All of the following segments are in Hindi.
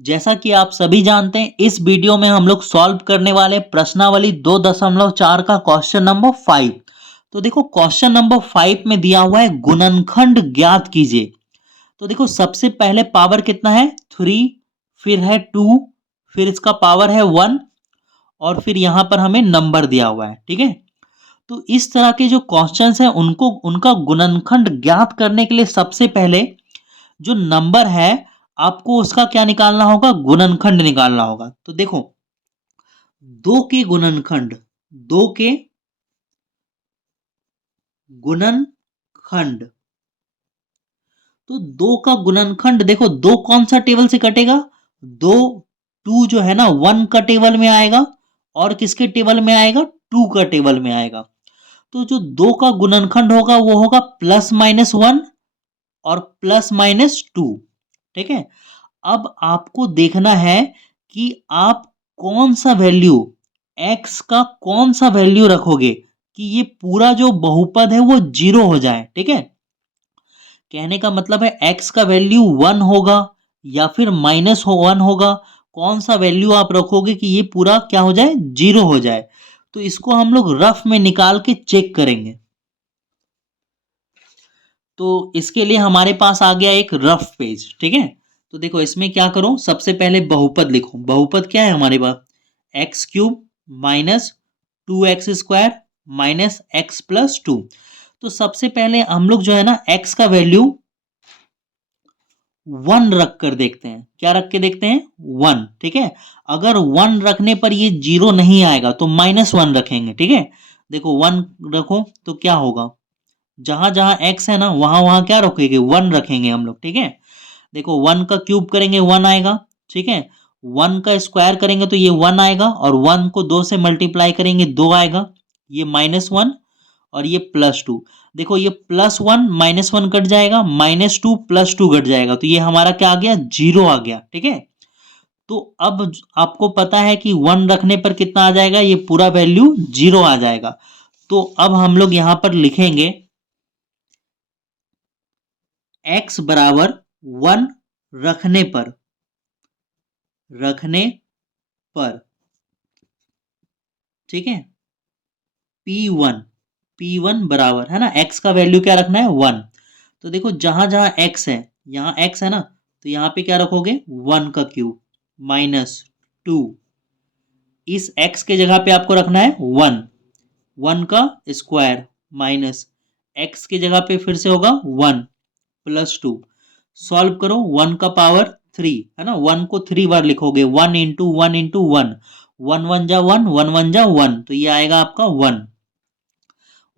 जैसा कि आप सभी जानते हैं, इस वीडियो में हम लोग सॉल्व करने वाले प्रश्नावली 2.4 का क्वेश्चन नंबर 5। तो देखो क्वेश्चन नंबर 5 में दिया हुआ है गुणनखंड ज्ञात कीजिए। तो देखो सबसे पहले पावर कितना है 3, फिर है 2, फिर इसका पावर है 1 और फिर यहां पर हमें नंबर दिया हुआ है। ठीक है, तो इस तरह के जो क्वेश्चंस हैं उनको उनका गुणनखंड ज्ञात करने के लिए सबसे पहले जो नंबर है आपको उसका क्या निकालना होगा, गुणनखंड निकालना होगा। तो देखो दो के गुणनखंड, दो के गुणनखंड, तो दो का गुणनखंड देखो दो कौन सा टेबल से कटेगा, दो टू जो है ना वन का टेबल में आएगा और किसके टेबल में आएगा, टू का टेबल में आएगा। तो जो दो का गुणनखंड होगा वो होगा प्लस माइनस वन और प्लस माइनस टू। ठीक है, अब आपको देखना है कि आप कौन सा वैल्यू, x का कौन सा वैल्यू रखोगे कि ये पूरा जो बहुपद है वो जीरो हो जाए। ठीक है, कहने का मतलब है x का वैल्यू 1 होगा या फिर माइनस वन होगा, कौन सा वैल्यू आप रखोगे कि ये पूरा क्या हो जाए, जीरो हो जाए। तो इसको हम लोग रफ में निकाल के चेक करेंगे। तो इसके लिए हमारे पास आ गया एक रफ पेज। ठीक है, तो देखो इसमें क्या करो, सबसे पहले बहुपद लिखो। बहुपद क्या है हमारे पास, x cube minus 2x² minus x plus 2। तो सबसे पहले हम लोग जो है ना x का वैल्यू 1 रख कर देखते हैं। क्या रख के देखते हैं, 1। ठीक है, अगर 1 रखने पर ये जीरो नहीं आएगा तो -1 रखेंगे। ठीक है, देखो 1 रखो तो क्या होगा, जहां जहां x है ना वहां वहां क्या रखेंगे, 1 रखेंगे हम लोग। ठीक है, देखो 1 का क्यूब करेंगे 1 आएगा। ठीक है, 1 का स्क्वायर करेंगे तो ये 1 आएगा और 1 को 2 से मल्टीप्लाई करेंगे 2 आएगा, ये -1 और ये +2। देखो ये +1 -1 कट जाएगा, -2 +2 कट जाएगा, तो ये हमारा क्या आ गया, जीरो आ गया। ठीक है, तो अब आपको पता है कि 1 रखने पर कितना आ जाएगा, ये पूरा वैल्यू जीरो आ जाएगा। तो अब हम लोग यहां पर लिखेंगे x बराबर 1 रखने पर, रखने पर। ठीक है, P1 बराबर है ना, x का वैल्यू क्या रखना है, 1। तो देखो जहां जहां x है, यहां x है ना, तो यहां पे क्या रखोगे, 1 का क्यूब -2। इस x के जगह पे आपको रखना है 1, 1 का स्क्वायर माइनस x के जगह पे फिर से होगा 1 +2। सॉल्व करो, 1 का पावर 3 है ना, 1 को 3 बार लिखोगे, 1 इंटू 1 इंटू 1, 1 1 जा 1, 1 1 जा 1, तो ये आएगा आपका 1।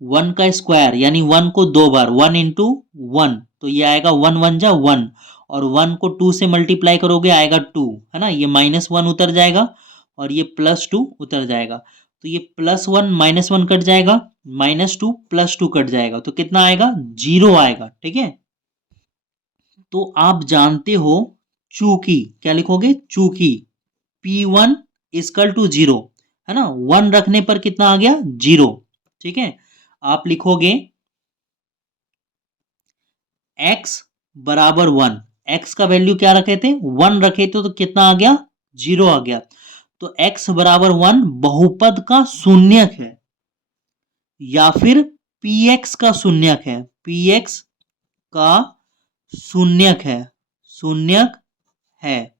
1 का स्क्वायर यानी 1 को 2 बार, 1 इंटू 1, तो ये आएगा 1 1 जा 1 और 1 को 2 से मल्टीप्लाई करोगे आएगा 2, है ना, ये -1 उतर जाएगा और ये +2 उतर जाएगा। तो ये +1 -1 कट जाएगा, -2 +2 कट जाएगा, तो कितना आएगा, जीरो आएगा। ठीक है, तो आप जानते हो चूंकि, क्या लिखोगे, चूंकि P1 इक्वल टू 0 है ना, 1 रखने पर कितना आ गया, जीरो। ठीक है, आप लिखोगे x बराबर 1, x का वैल्यू क्या रखे थे, 1 रखे थे, तो कितना आ गया, जीरो आ गया। तो x बराबर 1 बहुपद का शून्यक है या फिर px का शून्यक है, px का शून्यक है, शून्यक है।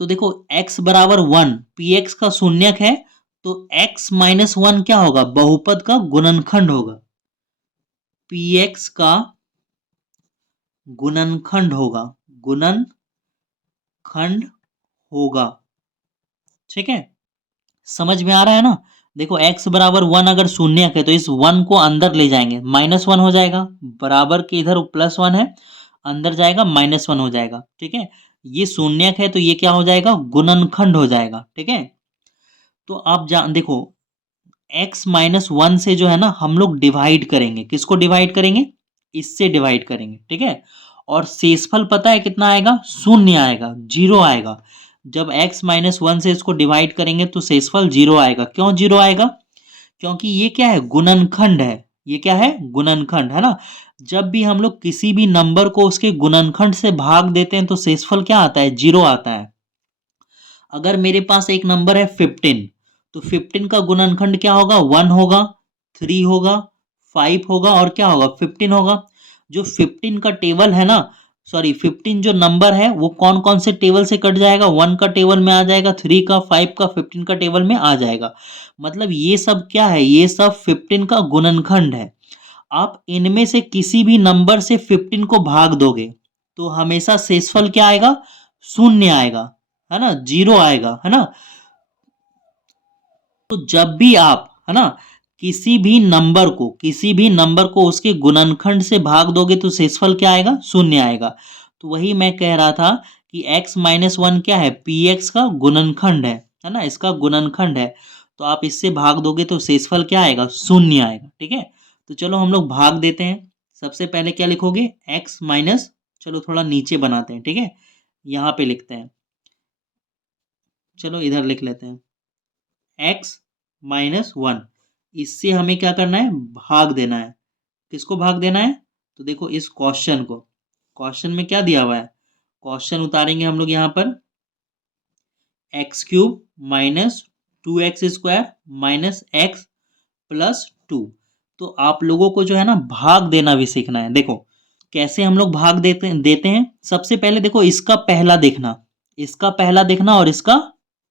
तो देखो x बराबर 1 px का शून्यक है, तो x -1 क्या होगा, बहुपद का गुणनखंड होगा, px का गुणनखंड होगा, गुणनखंड होगा। ठीक है, समझ में आ रहा है ना। देखो x बराबर 1 अगर शून्यक है तो इस 1 को अंदर ले जाएंगे, -1 हो जाएगा, बराबर के इधर +1 है, अंदर जाएगा -1 हो जाएगा। ठीक है, ये शून्यक है तो ये क्या हो जाएगा, गुणनखंड हो जाएगा। ठीक है, तो आप जान देखो x -1 से जो है ना हम लोग डिवाइड करेंगे, किसको डिवाइड करेंगे, इससे डिवाइड करेंगे। ठीक है, और शेषफल पता है कितना आएगा, शून्य आएगा, जीरो आएगा। जब x -1 से इसको डिवाइड करेंगे तो शेषफल जीरो आएगा। क्यों जीरो आएगा, क्योंकि ये क्या है, गुणनखंड है, ये क्या है? गुणनखंड, है ना? जब भी हम लोग किसी भी नंबर को उसके गुणनखंड से भाग देते हैं तो शेषफल क्या आता है? 0 आता है। अगर मेरे पास एक नंबर है 15, तो 15 का गुणनखंड क्या होगा? 1 होगा, 3 होगा, 5 होगा और क्या होगा? 15 होगा। जो 15 का टेबल है ना, सॉरी 15 जो नंबर है वो कौन कौन से टेबल से कट जाएगा? 1 का टेबल में आ जाएगा, 3 का, 5 का, 15 का टेबल में आ जाएगा। मतलब ये सब क्या है? ये सब 15 का गुणनखंड है। आप इनमें से किसी भी नंबर से 15 को भाग दोगे तो हमेशा शेषफल क्या आएगा? शून्य आएगा, है ना? 0 आएगा, है ना? तो जब भी आप, है ना, किसी भी नंबर को उसके गुणनखंड से भाग दोगे तो शेषफल क्या आएगा? शून्य आएगा। तो वही मैं कह रहा था कि x माइनस वन क्या है? पी एक्स का गुणनखंड है ना? इसका गुणनखंड है। तो आप इससे भाग दोगे तो शेषफल क्या आएगा? शून्य आएगा। ठीक है, तो चलो हम लोग भाग देते हैं। सबसे पहले क्या लिखोगे? x माइनस, चलो थोड़ा नीचे बनाते हैं, ठीक है, यहाँ पे लिखते हैं। चलो इधर लिख लेते हैं, x माइनस वन। इससे हमें क्या करना है? भाग देना है। किसको भाग देना है? तो देखो इस क्वेश्चन को, क्वेश्चन में क्या दिया हुआ है? क्वेश्चन उतारेंगे हम लोग यहाँ पर, x cube minus 2x² minus x plus 2। तो आप लोगों को जो है ना भाग देना भी सीखना है। देखो कैसे हम लोग भाग देते हैं। सबसे पहले देखो इसका पहला देखना, इसका पहला देखना और इसका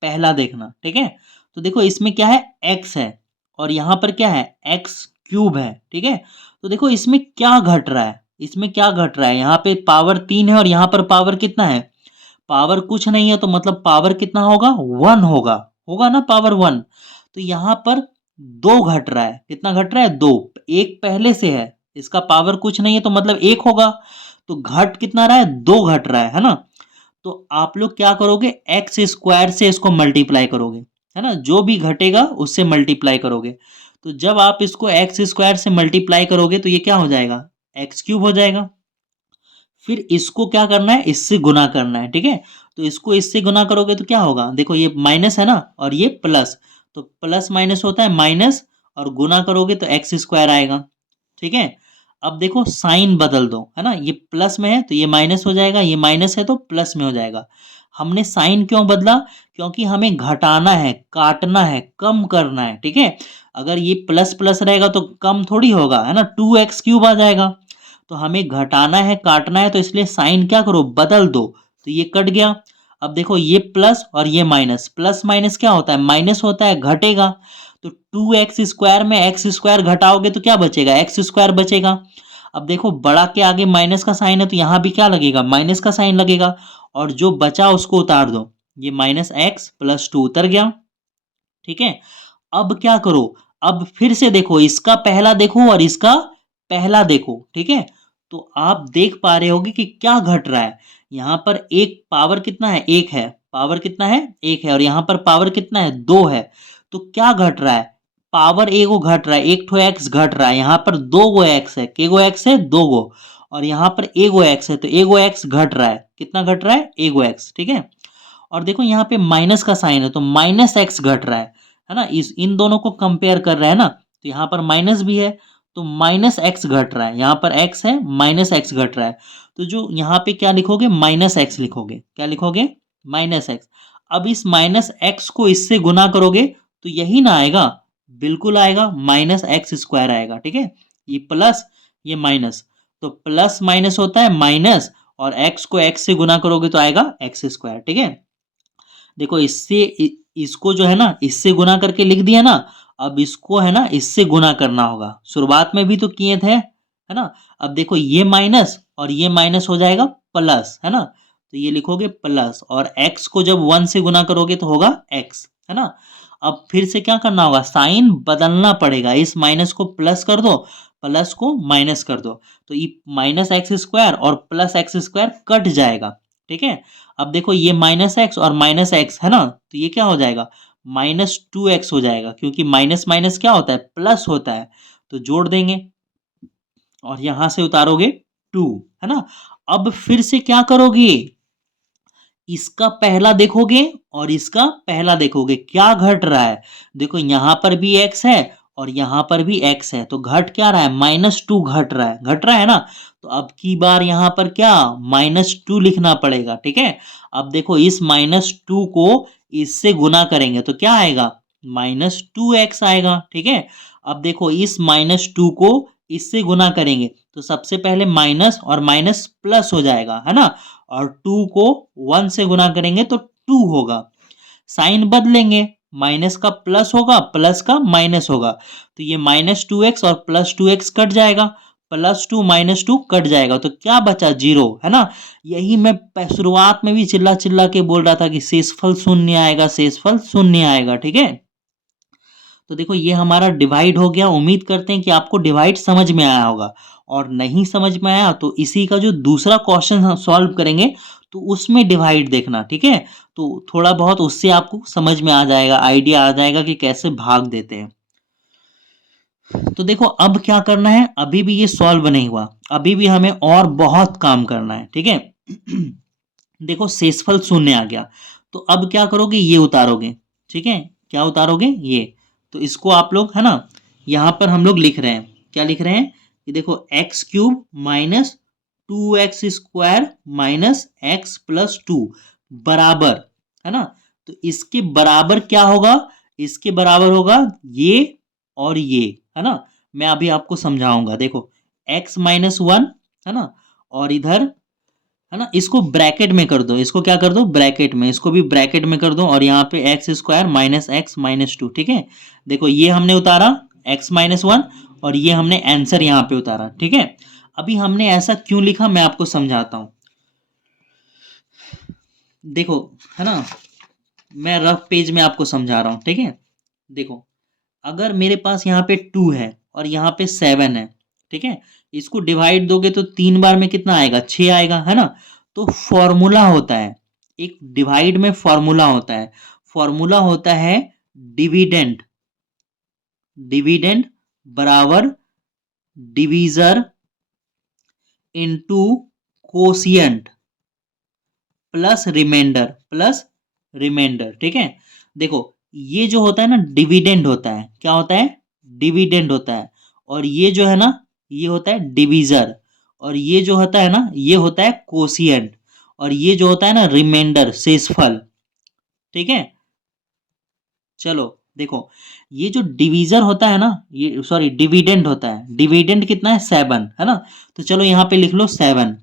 पहला देखना, ठीक है। तो देखो इसमें क्या है? x है और यहाँ पर क्या है? एक्स क्यूब है, ठीक है। तो देखो इसमें क्या घट रहा है? इसमें क्या घट रहा है? यहाँ पे पावर 3 है और यहाँ पर पावर कितना है? पावर कुछ नहीं है, तो मतलब पावर कितना होगा? 1 होगा, होगा ना पावर 1। तो यहाँ पर 2 घट रहा है। कितना घट रहा है? 2। एक पहले से है, इसका पावर कुछ नहीं है तो मतलब 1 होगा। तो घट कितना रहा है? 2 घट रहा है ना? तो आप लोग क्या करोगे? एक्स स्क्वायर से इसको मल्टीप्लाई करोगे, है ना? जो भी घटेगा उससे मल्टीप्लाई करोगे। तो जब आप इसको एक्स स्क्वायर से मल्टीप्लाई करोगे तो ये क्या हो जाएगा? एक्स क्यूब हो जाएगा। फिर इसको क्या करना है? इससे गुना करना है, ठीक है। तो इसको इससे गुना करोगे तो क्या होगा? देखो ये माइनस है ना और ये प्लस, तो प्लस माइनस होता है माइनस, और गुना करोगे तो एक्स स्क्वायर आएगा, ठीक है। अब देखो साइन बदल दो, है ना, ये प्लस में है तो ये माइनस हो जाएगा, ये माइनस है तो प्लस में हो जाएगा। हमने साइन क्यों बदला? क्योंकि हमें घटाना है, काटना है, कम करना है, ठीक है। अगर ये प्लस प्लस रहेगा तो कम थोड़ी होगा, है ना, 2x³ आ जाएगा। तो हमें घटाना है, काटना है, तो इसलिए साइन क्या करो? बदल दो। तो ये कट गया। अब देखो ये प्लस और ये माइनस, प्लस माइनस क्या होता है? माइनस होता है, घटेगा। तो 2x² में x² घटाओगे तो क्या बचेगा? x² बचेगा। अब देखो बड़ा के आगे माइनस का साइन है तो यहाँ भी क्या लगेगा? माइनस का साइन लगेगा, और जो बचा उसको उतार दो। ये माइनस एक्स प्लस 2 उतर गया, ठीक है। अब क्या करो? अब फिर से देखो, इसका पहला देखो और इसका पहला देखो, ठीक है। तो आप देख पा रहे होगे कि क्या घट रहा है। यहाँ पर एक पावर कितना है? 1 है। पावर कितना है? 1 है। और यहाँ पर पावर कितना है? 2 है। तो क्या घट रहा है? पावर एगो घट रहा है, एक ठो एक्स घट रहा है। यहाँ पर 2 गो एक्स है, केगो एक्स है? 2 गो। और यहाँ पर एगो एक्स है तो एगो एक्स घट रहा है। कितना घट रहा है? एगो एक्स, ठीक है। और देखो यहाँ पे माइनस का साइन है तो माइनस एक्स घट रहा है ना। इस इन दोनों को कंपेयर कर रहा है ना, तो यहाँ पर माइनस भी है तो माइनस एक्स घट रहा है। यहाँ पर एक्स है, माइनस एक्स घट रहा है। तो जो यहाँ पे क्या लिखोगे? माइनस एक्स लिखोगे। क्या लिखोगे? Minus x. अब इस माइनस एक्स को इससे गुना करोगे तो यही ना आएगा? बिल्कुल आएगा, माइनस एक्स स्क्वायर आएगा, ठीक है। ये प्लस, ये माइनस, तो प्लस माइनस होता है माइनस, और एक्स को एक्स से गुना करोगे तो आएगा एक्स स्क्वायर, ठीक है। देखो इसको जो है ना इससे गुना करके लिख दिया ना। अब इसको है ना इससे गुना करना होगा। शुरुआत में भी तो किए थे, है ना। अब देखो ये माइनस और ये माइनस हो जाएगा प्लस, है ना। तो ये लिखोगे प्लस, और x को जब 1 से गुना करोगे तो होगा x, है ना। अब फिर से क्या करना होगा? साइन बदलना पड़ेगा। इस माइनस को प्लस कर दो, प्लस को माइनस कर दो, तो ये माइनस एक्स स्क्वायर और प्लस एक्स स्क्वायर कट जाएगा, ठीक है। अब देखो ये माइनस एक्स और माइनस एक्स है ना, तो ये क्या हो जाएगा? -2x हो जाएगा, क्योंकि माइनस माइनस क्या होता है? प्लस होता है। तो जोड़ देंगे और यहां से उतारोगे 2, है ना। अब फिर से क्या करोगे? इसका पहला देखोगे और इसका पहला देखोगे, क्या घट रहा है? देखो यहां पर भी x है और यहाँ पर भी x है, तो घट क्या रहा है, -2 घट रहा है ना। तो अब की बार यहाँ पर क्या -2 लिखना पड़ेगा, ठीक है। अब देखो इस -2 को इससे गुना करेंगे तो क्या आएगा, -2x आएगा, ठीक है। अब देखो इस -2 को इससे गुना करेंगे तो सबसे पहले माइनस और माइनस प्लस हो जाएगा, है ना। और 2 को 1 से गुना करेंगे तो 2 होगा। साइन बदलेंगे, माइनस का प्लस होगा, प्लस का माइनस होगा, तो ये -2x और +2x कट जाएगा, +2 -2 कट जाएगा, तो क्या बचा, 0, है ना। यही मैं शुरुआत में भी चिल्ला चिल्ला के बोल रहा था कि शेषफल शून्य आएगा, शेषफल शून्य आएगा, ठीक है। तो देखो ये हमारा डिवाइड हो गया। उम्मीद करते हैं कि आपको डिवाइड समझ में आया होगा, और नहीं समझ में आया तो इसी का जो दूसरा क्वेश्चन हम सॉल्व करेंगे तो उसमें डिवाइड देखना, ठीक है। तो थोड़ा बहुत उससे आपको समझ में आ जाएगा, आइडिया आ जाएगा कि कैसे भाग देते हैं। तो देखो अब क्या करना है, अभी भी ये सॉल्व नहीं हुआ, अभी भी हमें और बहुत काम करना है, ठीक है। देखो शेषफल शून्य आ गया, तो अब क्या करोगे, ये उतारोगे, ठीक है। क्या उतारोगे, ये। तो इसको आप लोग, है ना, यहां पर हम लोग लिख रहे हैं, क्या लिख रहे हैं, कि देखो x³ minus 2x² minus x plus 2 बराबर, है ना। तो इसके बराबर क्या होगा, इसके बराबर होगा ये और ये, है ना। मैं अभी आपको समझाऊंगा, देखो x-1, है ना, और इधर, है ना, इसको ब्रैकेट में कर दो, इसको क्या कर दो, ब्रैकेट में, इसको भी ब्रैकेट में कर दो, और यहाँ पे x² माइनस x माइनस 2, ठीक है। देखो ये हमने उतारा x-1 और ये हमने आंसर यहाँ पे उतारा, ठीक है। अभी हमने ऐसा क्यों लिखा मैं आपको समझाता हूं। देखो, है ना, मैं रफ पेज में आपको समझा रहा हूं, ठीक है। देखो अगर मेरे पास यहाँ पे 2 है और यहाँ पे 7 है, ठीक है, इसको डिवाइड दोगे तो 3 बार में कितना आएगा, 6 आएगा, है ना। तो फॉर्मूला होता है, एक डिवाइड में फॉर्मूला होता है, फॉर्मूला होता है डिविडेंड, डिविडेंड बराबर divisor into quotient plus remainder, ठीक है। देखो ये जो होता है ना डिविडेंड होता है, क्या होता है, डिविडेंड होता है, और ये जो है ना ये होता है डिवीजर, और ये जो होता है ना ये होता है कोशिएंट, और ये जो होता है ना रिमाइंडर, शेषफल, ठीक है। चलो देखो ये जो डिवीजर होता है ना, ये सॉरी डिविडेंड होता है, डिविडेंड कितना है, 7, है ना। तो चलो यहाँ पे लिख लो 7,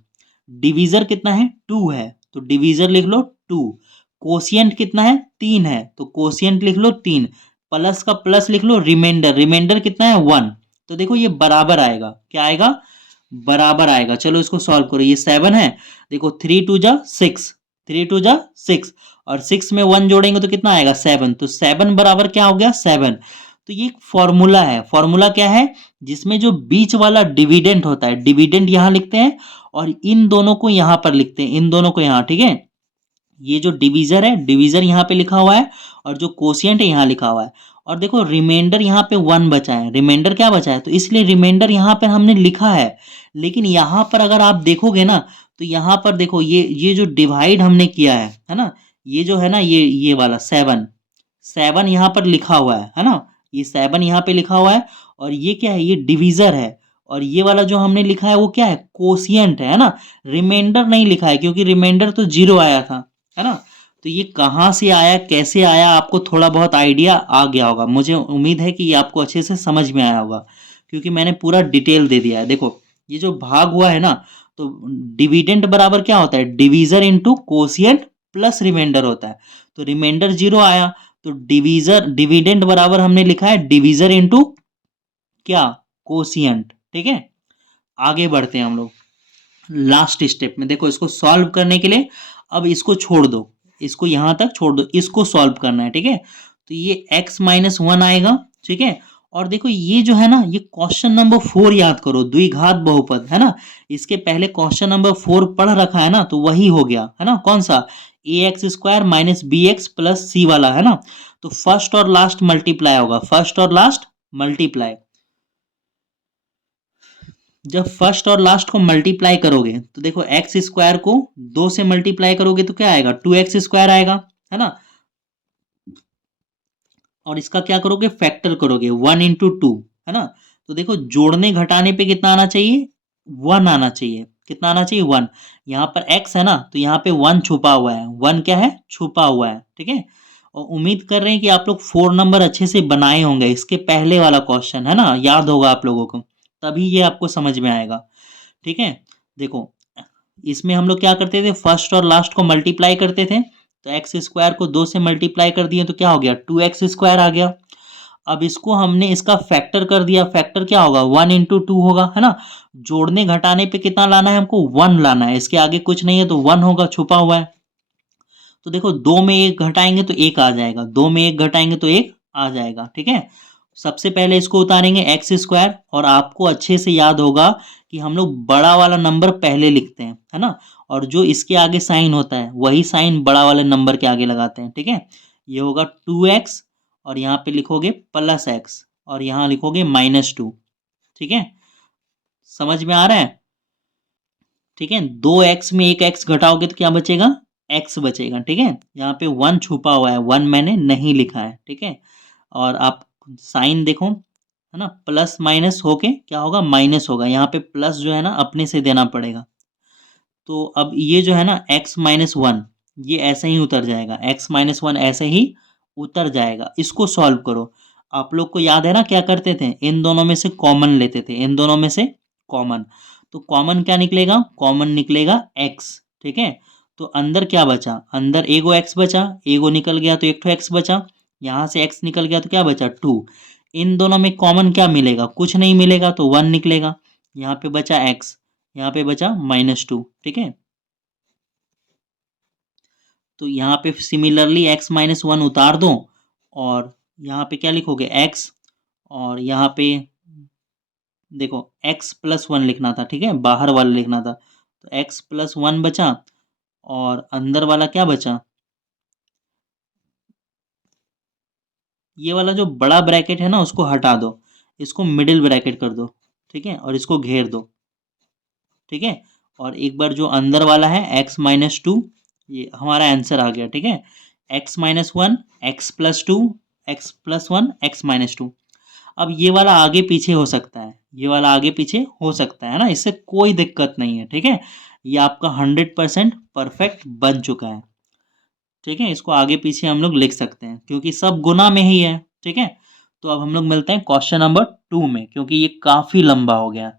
डिवीजर कितना है, 2 है, तो डिवीजर लिख लो 2, कोशिएंट कितना है, 3 है, तो कोशिएंट लिख लो 3, प्लस का प्लस लिख लो, रिमाइंडर, रिमाइंडर कितना है, 1। तो देखो ये बराबर आएगा, क्या आएगा, बराबर आएगा। चलो इसको सॉल्व करो, ये 7 है, देखो 3 2 जा 6, 3 2 जा 6, और 6 में 1 जोड़ेंगे तो कितना आएगा, 7, तो 7 बराबर क्या हो गया, 7। तो ये एक फॉर्मूला है, फॉर्मूला क्या है, जिसमें जो बीच वाला डिविडेंड होता है, डिविडेंड यहाँ लिखते हैं और इन दोनों को यहाँ पर लिखते हैं, इन दोनों को यहाँ, ठीक है। ये जो डिवीजर है, डिवीजर यहाँ पे लिखा हुआ है, और जो कोशिएंट है यहाँ लिखा हुआ है, और देखो रिमाइंडर यहाँ पे 1 बचा है, रिमाइंडर क्या बचा है, तो इसलिए रिमाइंडर यहाँ पर हमने लिखा है। लेकिन यहाँ पर अगर आप देखोगे ना तो यहाँ पर देखो ये जो डिवाइड हमने किया है ना, ये जो है ना ये वाला 7 यहाँ पर लिखा हुआ है ना, ये 7 यहाँ पे लिखा हुआ है, और ये क्या है, ये डिवीजर है, और ये वाला जो हमने लिखा है वो क्या है, कोशिएंट है ना। रिमाइंडर नहीं लिखा है क्योंकि रिमाइंडर तो 0 आया था, है ना। तो ये कहाँ से आया, कैसे आया, आपको थोड़ा बहुत आइडिया आ गया होगा, मुझे उम्मीद है कि ये आपको अच्छे से समझ में आया होगा, क्योंकि मैंने पूरा डिटेल दे दिया है। देखो ये जो भाग हुआ है ना, तो डिविडेंड बराबर क्या होता है, divisor into quotient plus remainder होता है, तो रिमाइंडर 0 आया, तो डिवीजर डिविडेंड बराबर हमने लिखा है डिवीजर इनटू क्या, कोशिएंट, ठीक है। आगे बढ़ते हैं हम लोग लास्ट स्टेप में। देखो इसको सॉल्व करने के लिए अब इसको छोड़ दो, इसको यहां तक छोड़ दो, इसको सॉल्व करना है, ठीक है। तो ये x-1 आएगा, ठीक है। और देखो ये जो है ना, ये क्वेश्चन नंबर 4 याद करो, द्विघात बहुपद, है ना। इसके पहले क्वेश्चन नंबर 4 पढ़ रखा है ना, तो वही हो गया, है ना, कौन सा, ax² minus bx plus c वाला, है ना। तो फर्स्ट और लास्ट मल्टीप्लाई होगा, फर्स्ट और लास्ट मल्टीप्लाई, जब फर्स्ट और लास्ट को मल्टीप्लाई करोगे तो देखो x² को 2 से मल्टीप्लाई करोगे तो क्या आएगा, 2x² आएगा, है ना। और इसका क्या करोगे, फैक्टर करोगे 1 × 2, है ना। तो देखो जोड़ने घटाने पे कितना आना चाहिए, 1 आना चाहिए। कितना आना चाहिए, 1। यहाँ पर x है ना, तो यहाँ पे 1 छुपा हुआ है, 1 क्या है, छुपा हुआ है, ठीक है। और उम्मीद कर रहे हैं कि आप लोग 4 नंबर अच्छे से बनाए होंगे, इसके पहले वाला क्वेश्चन है ना, याद होगा आप लोगों को, तभी ये आपको समझ में आएगा, ठीक है। देखो इसमें हम लोग क्या करते थे, फर्स्ट और लास्ट को मल्टीप्लाई करते थे, तो एक्स स्क्वायर को 2 से मल्टीप्लाई कर दिए तो क्या हो गया, 2x² आ गया। अब इसको हमने इसका फैक्टर कर दिया, फैक्टर क्या होगा, 1 × 2 होगा, है ना। जोड़ने घटाने पे कितना लाना है हमको, 1 लाना है, इसके आगे कुछ नहीं है तो 1 होगा, छुपा हुआ है। तो देखो 2 में 1 घटाएंगे तो 1 आ जाएगा, 2 में 1 घटाएंगे तो 1 आ जाएगा, ठीक है। सबसे पहले इसको उतारेंगे x², और आपको अच्छे से याद होगा कि हम लोग बड़ा वाला नंबर पहले लिखते हैं, है ना, और जो इसके आगे साइन होता है वही साइन बड़ा वाले नंबर के आगे लगाते हैं, ठीक है। ये होगा 2x, और यहाँ पे लिखोगे +x, और यहाँ लिखोगे -2, ठीक है। समझ में आ रहा है, ठीक है। 2x में 1x घटाओगे तो क्या बचेगा, x बचेगा, ठीक है। यहाँ पे 1 छुपा हुआ है, 1 मैंने नहीं लिखा है, ठीक है। और आप साइन देखो, है ना, प्लस माइनस होके क्या होगा, माइनस होगा। यहाँ पे प्लस जो है ना अपने से देना पड़ेगा। तो अब ये जो है ना x-1, ये ऐसे ही उतर जाएगा, x-1 ऐसे ही उतर जाएगा। इसको सॉल्व करो। आप लोग को याद है ना क्या करते थे, इन दोनों में से कॉमन लेते थे, इन दोनों में से कॉमन। तो कॉमन क्या निकलेगा, कॉमन निकलेगा x, ठीक है। तो अंदर क्या बचा, अंदर एगो x बचा, एगो निकल गया तो एक ठो x बचा, यहाँ से x निकल गया तो क्या बचा, 2। इन दोनों में कॉमन क्या मिलेगा, कुछ नहीं मिलेगा, तो 1 निकलेगा। यहाँ पे बचा x, यहाँ पे बचा -2, ठीक है। तो यहाँ पे सिमिलरली x-1 उतार दो, और यहाँ पे क्या लिखोगे, x, और यहाँ पे देखो x+1 लिखना था, ठीक है, बाहर वाला लिखना था। तो x+1 बचा, और अंदर वाला क्या बचा, ये वाला जो बड़ा ब्रैकेट है ना उसको हटा दो, इसको मिडिल ब्रैकेट कर दो, ठीक है, और इसको घेर दो, ठीक है। और एक बार जो अंदर वाला है x-2, ये हमारा आंसर आ गया, ठीक है। x-1, x+2, x+1, x-2। अब ये वाला आगे पीछे हो सकता है, ये वाला आगे पीछे हो सकता है ना, इससे कोई दिक्कत नहीं है, ठीक है। ये आपका 100% परफेक्ट बन चुका है, ठीक है। इसको आगे पीछे हम लोग लिख सकते हैं क्योंकि सब गुना में ही है, ठीक है। तो अब हम लोग मिलते हैं क्वेश्चन नंबर 2 में, क्योंकि ये काफी लंबा हो गया।